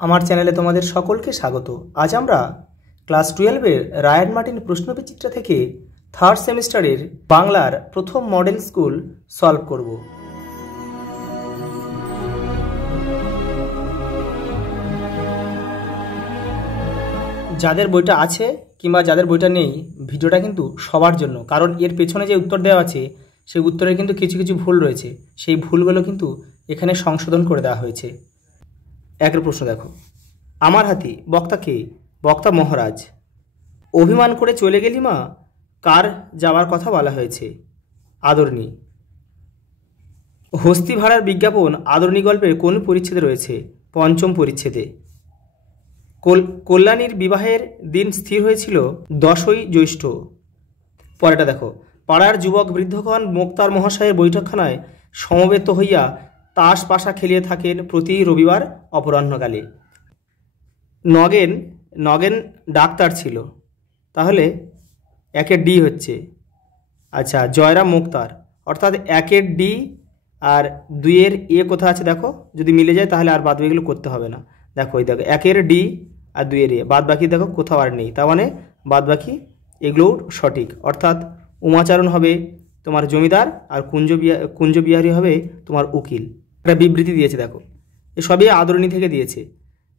আমার চ্যানেলে তোমাদের সকলকে স্বাগত। আজ আমরা ক্লাস 12-এর রায়ান মার্টিন প্রশ্নবিচিত্রা থেকে থার্ড সেমিস্টারের বাংলার প্রথম মডেল স্কুল সলভ করব। যাদের বইটা আছে কিংবা যাদের বইটা নেই, ভিডিওটা কিন্তু সবার জন্য, কারণ এর পেছনে যে উত্তর দেওয়া আছে সেই উত্তরে কিন্তু কিছু কিছু ভুল রয়েছে। সেই ভুলগুলো কিন্তু এখানে সংশোধন করে দেওয়া হয়েছে। একের প্রশ্ন দেখো, আমার হাতি বক্তা কে? বক্তা মহারাজ। অভিমান করে চলে গেলি মা, কার যাওয়ার কথা বলা হয়েছে? আদরণী। হস্তি ভাড়ার বিজ্ঞাপন আদরণী গল্পের কোন পরিচ্ছেদে রয়েছে? পঞ্চম পরিচ্ছেদে। কল্যাণীর বিবাহের দিন স্থির হয়েছিল 10ই জ্যৈষ্ঠ। পরেটা দেখো, পাড়ার যুবক বৃদ্ধগণ মোক্তার মহাশয়ের বৈঠকখানায় সমবেত হইয়া তাস পাশা খেলিয়ে থাকেন প্রতি রবিবার অপরাহ্নকালে। নগেন ডাক্তার ছিল, তাহলে একের ডি হচ্ছে। আচ্ছা, জয়রাম মুক্তার, অর্থাৎ একের ডি আর দুইয়ের এ কোথা আছে দেখো, যদি মিলে যায় তাহলে আর বাদ বাকিগুলো করতে হবে না। দেখো এই দেখো, একের ডি আর দুইয়ের এ, বাদ বাকি দেখো কোথাও আর নেই, তার মানে বাদ বাকি এগুলোও সঠিক। অর্থাৎ উমাচারণ হবে তোমার জমিদার আর কুঞ্জবিহারী হবে তোমার উকিল। একটা বিবৃতি দিয়েছে দেখো, এসবই আদরণী থেকে দিয়েছে।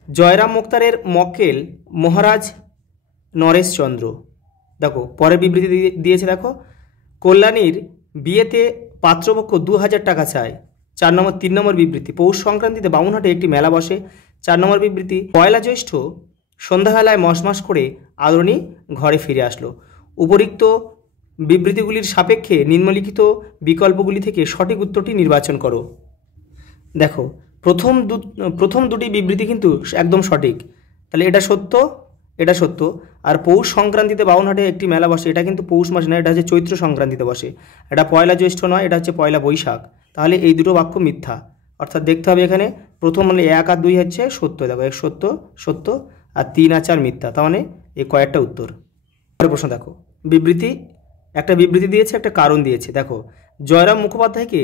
জয়রাম মুক্তারের মক্কেল মহারাজ নরেশচন্দ্র। দেখো পরের বিবৃতি দিয়েছে দেখো, কল্যাণীর বিয়েতে পাত্রপক্ষ 2000 টাকা চায়। 3 নম্বর বিবৃতি, পৌষ সংক্রান্তিতে বামুনহাটে একটি মেলা বসে। 4 নম্বর বিবৃতি, পয়লা জ্যৈষ্ঠ সন্ধ্যাবেলায় মশমাস করে আদরণী ঘরে ফিরে আসলো। উপরিক্ত বিবৃতিগুলির সাপেক্ষে নিম্নলিখিত বিকল্পগুলি থেকে সঠিক উত্তরটি নির্বাচন করো। দেখো প্রথম দুটি বিবৃতি কিন্তু একদম সঠিক, তাহলে এটা সত্য, এটা সত্য। আর পৌষ সংক্রান্তিতে বামুনহাটে একটি মেলা বসে, এটা কিন্তু পৌষ মাসে না, এটা হচ্ছে চৈত্র সংক্রান্তিতে বসে। এটা পয়লা জ্যৈষ্ঠ নয়, এটা হচ্ছে পয়লা বৈশাখ। তাহলে এই দুটো বাক্য মিথ্যা। অর্থাৎ দেখতে হবে এখানে প্রথম মানে 1 আর 2 হচ্ছে সত্য। দেখো 1 সত্য আর 3 আর 4 মিথ্যা, তার মানে এই কয়েকটা উত্তর। পরের প্রশ্ন দেখো, একটা বিবৃতি দিয়েছে, একটা কারণ দিয়েছে। দেখো, জয়রাম মুখোপাধ্যায়কে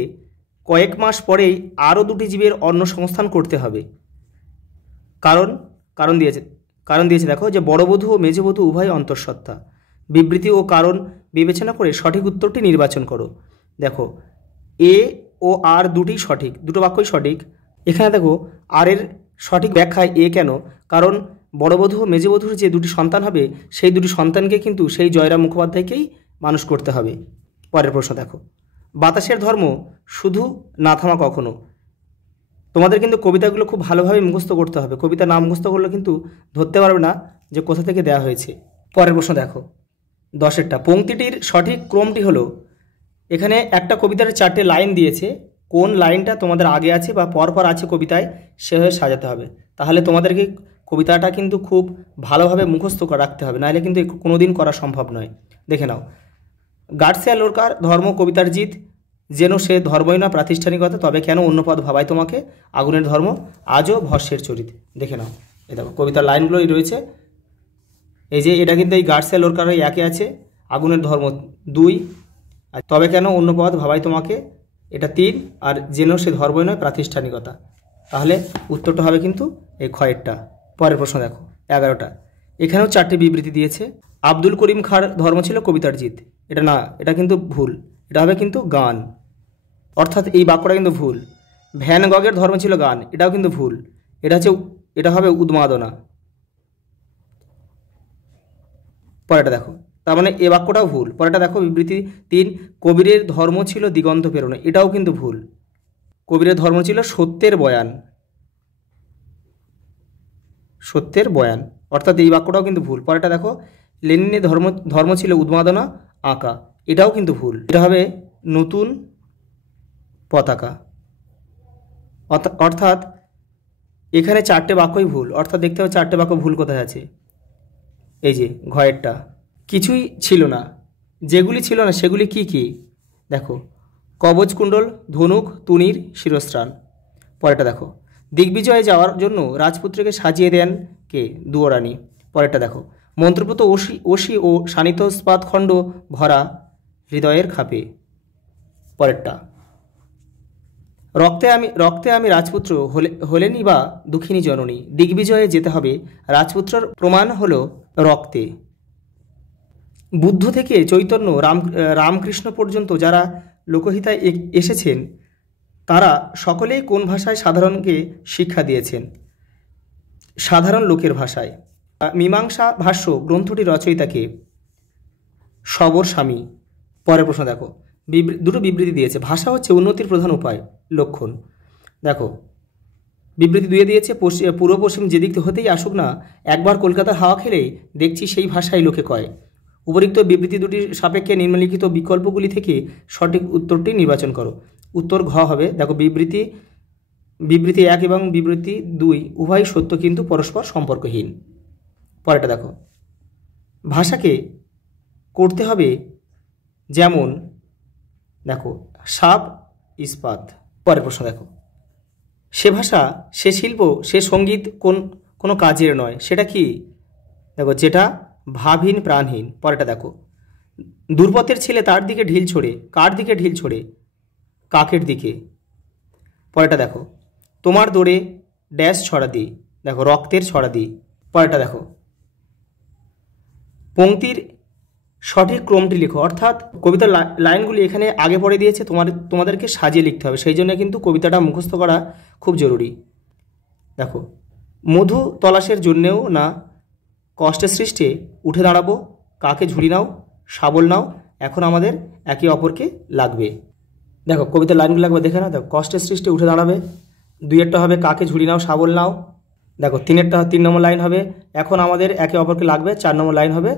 কয়েক মাস পরেই আরও 2টি জীবের অন্ন সংস্থান করতে হবে। কারণ দিয়েছে দেখো, যে বড়বধূ ও মেজবধূ উভয় অন্তঃসত্ত্বা। বিবৃতি ও কারণ বিবেচনা করে সঠিক উত্তরটি নির্বাচন করো। দেখো এ ও আর দুটি সঠিক, দুটো বাক্যই সঠিক। এখানে দেখো আর এর সঠিক ব্যাখ্যায় এ কেন, কারণ বড়বধূ ও মেজবধূর যে 2টি সন্তান হবে সেই 2টি সন্তানকে কিন্তু সেই জয়রাম মুখোপাধ্যায়কেই মানুষ করতে হবে। পরের প্রশ্ন দেখো, বাতাসের ধর্ম শুধু না থামা কখনো। তোমাদের কিন্তু কবিতাগুলো খুব ভালোভাবে মুখস্থ করতে হবে। কবিতা না মুখস্থ করলে কিন্তু ধরতে পারবে না যে কোথা থেকে দেওয়া হয়েছে। পরের প্রশ্ন দেখো, 10এরটা, পংক্তিটির সঠিক ক্রমটি হলো, এখানে একটা কবিতার 4টে লাইন দিয়েছে, কোন লাইনটা তোমাদের আগে আছে বা পরপর আছে কবিতায় সেভাবে সাজাতে হবে। তাহলে তোমাদেরকে কবিতাটা কিন্তু খুব ভালোভাবে মুখস্থ করে রাখতে হবে, নাহলে কিন্তু কোনো দিন করা সম্ভব নয়। দেখে নাও, গার্সিয়া লোরকার ধর্ম কবিতার জিত, যেন সে ধর্মই না প্রাতিষ্ঠানিকতা, তবে কেন অন্য পদ ভাবায় তোমাকে, আগুনের ধর্ম, আজও ভস্যের চরিত। দেখে নাও, এই দেখো কবিতার লাইনগুলোই রয়েছে। এই যে এটা কিন্তু এই গার্সিয়া লোরকার একে আছে, আগুনের ধর্ম 2, আর তবে কেন অন্য পদ ভাবায় তোমাকে এটা 3, আর যেন সে ধর্মই নয় প্রাতিষ্ঠানিকতা। তাহলে উত্তরটা হবে কিন্তু এই ক্ষয়েরটা। পরের প্রশ্ন দেখো, 11টা, এখানেও 4টি বিবৃতি দিয়েছে। আব্দুল করিম খাঁর ধর্ম ছিল কবিতার জিত, এটা না, এটা কিন্তু ভুল, এটা হবে কিন্তু গান, অর্থাৎ এই বাক্যটা কিন্তু ভুল। ভ্যান গগের ধর্ম ছিল গান, এটাও কিন্তু ভুল, এটা হবে উন্মাদনা। পরেটা দেখো, তার মানে এ বাক্যটাও ভুল। পরেটা দেখো, বিবৃতি 3, কবিরের ধর্ম ছিল দিগন্ত প্রেরণা, এটাও কিন্তু ভুল। কবিরের ধর্ম ছিল সত্যের বয়ান, অর্থাৎ এই বাক্যটাও কিন্তু ভুল। পরেটা দেখো, লেনিনের ধর্ম ছিল উন্মাদনা আঁকা, এটাও কিন্তু ভুল, এটা হবে নতুন পতাকা। অর্থাৎ এখানে 4টে বাক্যই ভুল, অর্থাৎ দেখতে হবে 4টে বাক্য ভুল কোথায় আছে। এই যে ঘয়েরটা, কিছুই ছিল না, যেগুলি ছিল না সেগুলি কি কি? দেখো, কবচকুণ্ডল, ধনুক, তুনির, শিরস্ত্রাণ। পরেরটা দেখো, দিগ্বিজয়ে যাওয়ার জন্য রাজপুত্রকে সাজিয়ে দেন কে? দুয়োরানী। পরেরটা দেখো, মন্ত্রপুত অসি ও শানিত স্পাতখণ্ড ভরা হৃদয়ের খাপে। পরেরটা, রক্তে আমি রাজপুত্র হলেনি বা দুঃখিনী জননী, দিগ্বিজয়ে যেতে হবে, রাজপুত্রর প্রমাণ হলো রক্তে। বুদ্ধ থেকে চৈতন্য রামকৃষ্ণ পর্যন্ত যারা লোকহিতায় এসেছেন তারা সকলেই কোন ভাষায় সাধারণকে শিক্ষা দিয়েছেন? সাধারণ লোকের ভাষায়। মীমাংসা ভাষ্য গ্রন্থটি রচয়িতাকে? সবর স্বামী। পরের প্রশ্ন দেখো, দুটো বিবৃতি দিয়েছে। ভাষা হচ্ছে উন্নতির প্রধান উপায়, লক্ষণ। দেখো বিবৃতি 2 দিয়েছে, পূর্ব পশ্চিম যেদিক হতেই আসুক না, একবার কলকাতার হাওয়া খেলেই দেখছি সেই ভাষাই লোকে কয়। উপরিক্ত বিবৃতি দুটির সাপেক্ষে নিম্নলিখিত বিকল্পগুলি থেকে সঠিক উত্তরটি নির্বাচন করো। উত্তর ঘ হবে। দেখো বিবৃতি 1 এবং বিবৃতি 2 উভয় সত্য কিন্তু পরস্পর সম্পর্কহীন। পরেরটা দেখো, ভাষাকে করতে হবে যেমন, দেখো সাপ ইস্পাত। পরের প্রশ্ন দেখো, সে ভাষা, সে শিল্প, সে সঙ্গীত কোনো কাজের নয়, সেটা কি? দেখো যেটা ভাবহীন প্রাণহীন। পরেরটা দেখো, দুর্পথের ছেলে তার দিকে ঢিল ছোড়ে, কার দিকে ঢিল ছোড়ে? কাকের দিকে। পরেরটা দেখো, তোমার দৌড়ে ড্যাশ ছড়া দিই, দেখো রক্তের ছড়া দিই। পরেরটা দেখো, পংক্তির সঠিক ক্রমটি লিখো। অর্থাৎ কবিতার লাইনগুলি এখানে আগে পড়ে দিয়েছে, তোমাদেরকে সাজিয়ে লিখতে হবে, সেই জন্য কিন্তু কবিতাটা মুখস্থ করা খুব জরুরি। দেখো, মধু তলাশের জন্যেও না, কষ্টের সৃষ্টে উঠে দাঁড়াবো, কাকে ঝুলি নাও, শাবল নাও, এখন আমাদের একে অপরকে লাগবে। দেখো কবিতার লাইনগুলো লাগবে দেখে নাও। দেখো কষ্টের সৃষ্টে উঠে দাঁড়াবে, 2 হবে কাকে ঝুলি নাও, শাবল নাও। দেখো 3 নম্বর লাইন হবে এখন আমাদের একে অপরকে লাগবে। 4 নম্বর লাইন হবে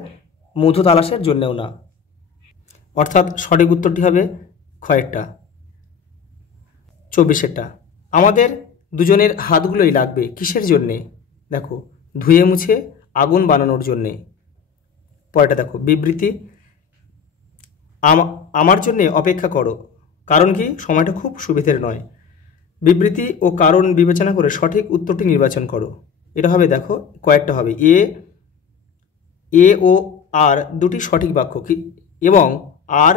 মধু তালাশের জন্যেও না। অর্থাৎ সঠিক উত্তরটি হবে ক্ষয়েরটা। 24 আমাদের দুজনের হাতগুলোই লাগবে কিসের জন্যে? দেখো ধুয়ে মুছে আগুন বানানোর জন্যে। পরেরটা দেখো, বিবৃতি আমার জন্যে অপেক্ষা করো, কারণ কি? সময়টা খুব সুবিধের নয়। বিবৃতি ও কারণ বিবেচনা করে সঠিক উত্তরটি নির্বাচন করো। এটা হবে, দেখো কয়েকটা হবে, এ ও আর দুটি সঠিক বাক্য কি এবং আর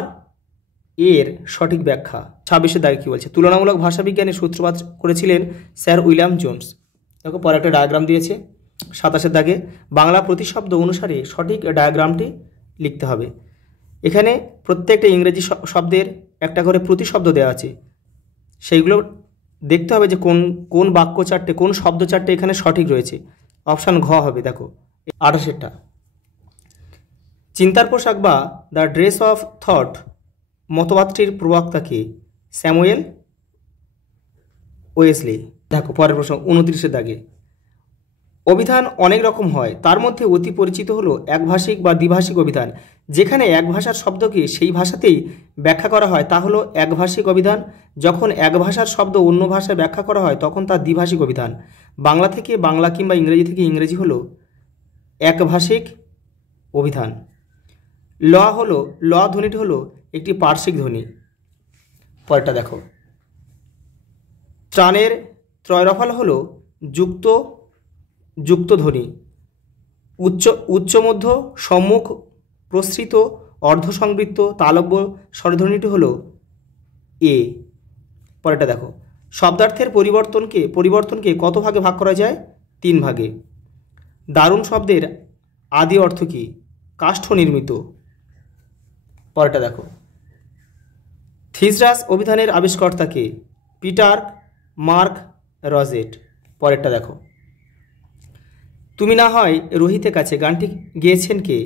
এর সঠিক ব্যাখ্যা। 26 দাগে কী বলছে? তুলনামূলক ভাষাবিজ্ঞানের সূত্রপাত করেছিলেন স্যার উইলিয়াম জোন্স। দেখো পরে একটা ডায়াগ্রাম দিয়েছে। 27 দাগে বাংলা প্রতিশব্দ অনুসারে সঠিক ডায়াগ্রামটি লিখতে হবে। এখানে প্রত্যেকটা ইংরেজি শব্দের একটা করে প্রতিশব্দ দেওয়া আছে, সেইগুলো দেখতে হবে যে কোন বাক্য চারটে, কোন শব্দ চারটে এখানে সঠিক রয়েছে। অপশান ঘ হবে। দেখো 28টা, চিন্তার পোশাক বা দ্য ড্রেস অফ থট মতবাদটির প্রবক্তাকে? Samuel Wesley. দেখো পরের প্রশ্ন 29 দাগে, অভিধান অনেক রকম হয়, তার মধ্যে অতি পরিচিত হলো একভাষিক বা দ্বিভাষিক অভিধান। যেখানে এক ভাষার শব্দকে সেই ভাষাতেই ব্যাখ্যা করা হয় তা হলো একভাষিক অভিধান। যখন এক ভাষার শব্দ অন্য ভাষায় ব্যাখ্যা করা হয় তখন তা দ্বিভাষিক অভিধান। বাংলা থেকে বাংলা কিংবা ইংরেজি থেকে ইংরেজি হলো একভাষিক অভিধান। ল ধ্বনিটি হলো একটি পার্শ্বিক ধ্বনি। পরেরটা দেখো, ত্রাণের ত্রয়রফল হলো যুক্ত ধ্বনি। উচ্চ মধ্য সম্মুখ প্রসৃত অর্ধসংবৃত্ত তালব্য স্বরধ্বনিটি হলো এ। পরেরটা দেখো, শব্দার্থের পরিবর্তনকে কত ভাগে ভাগ করা যায়? 3 ভাগে। দারুণ শব্দের আদি অর্থ কি? কাষ্ঠ নির্মিত। পরেরটা দেখো, থিসরাস অভিধানের আবিষ্কর্তাকে? Peter Mark Roget. পরেরটা দেখো, তুমি না হয় রোহিতের কাছে গানটি গেয়েছেন কে?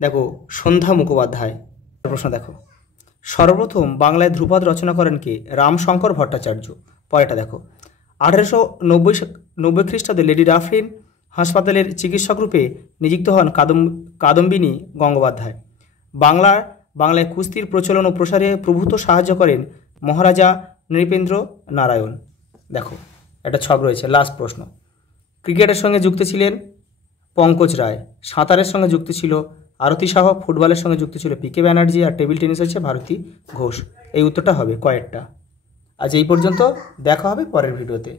দেখো সন্ধ্যা মুখোপাধ্যায়। প্রশ্ন দেখো, সর্বপ্রথম বাংলায় ধ্রুপদ রচনা করেন কে? রামশঙ্কর ভট্টাচার্য। পরেরটা দেখো, 1890 খ্রিস্টাব্দে লেডি ডাফরিন হাসপাতালের চিকিৎসক রূপে নিযুক্ত হন কাদম্বিনী গঙ্গোপাধ্যায়। বাংলায় কুস্তির প্রচলন ও প্রসারে প্রভূত সাহায্য করেন মহারাজা নৃপেন্দ্র নারায়ণ। দেখো একটা ছক রয়েছে। লাস্ট প্রশ্ন, ক্রিকেটের সঙ্গে যুক্ত ছিলেন পঙ্কজ রায়, সাঁতারের সঙ্গে যুক্ত ছিল আরতি শাহ, ফুটবলের সঙ্গে যুক্ত ছিল পিকে ব্যানার্জি, আর টেবিল টেনিস হচ্ছে ভারতী ঘোষ। এই উত্তরটা হবে কয়েকটা। আজ এই পর্যন্ত, দেখা হবে পরের ভিডিওতে।